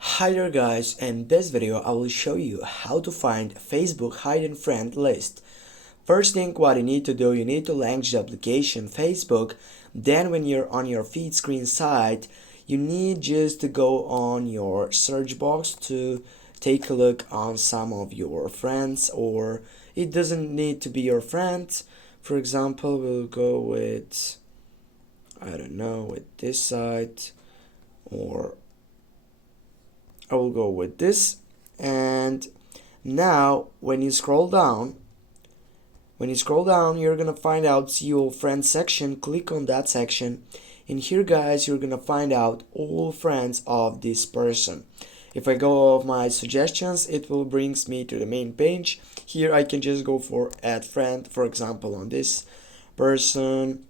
Hi there guys, in this video I will show you how to find Facebook hidden friend list. First thing what you need to do, you need to launch the application Facebook. Then when you're on your feed screen side, you need just to go on your search box to take a look on some of your friends, or it doesn't need to be your friend. For example, we'll go with, I don't know, with this site, or I will go with this. And now when you scroll down, you're gonna find out, see your friends section. Click on that section, and here guys, you're gonna find out all friends of this person. If I go off my suggestions, it will brings me to the main page. Here I can just go for add friend, for example, on this person,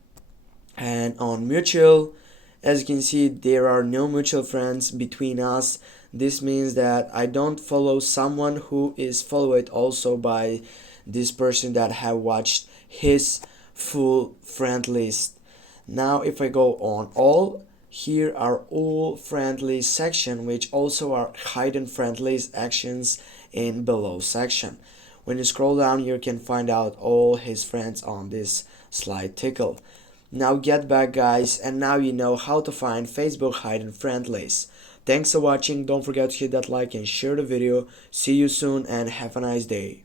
and on mutual. As you can see, there are no mutual friends between us. This means that I don't follow someone who is followed also by this person that have watched his full friend list. Now if I go on all, here are all friend list section, which also are hidden friend list actions in below section. When you scroll down, you can find out all his friends on this slide tickle. Now get back guys, and now you know how to find Facebook hidden friend list. Thanks for watching, don't forget to hit that like and share the video. See you soon and have a nice day.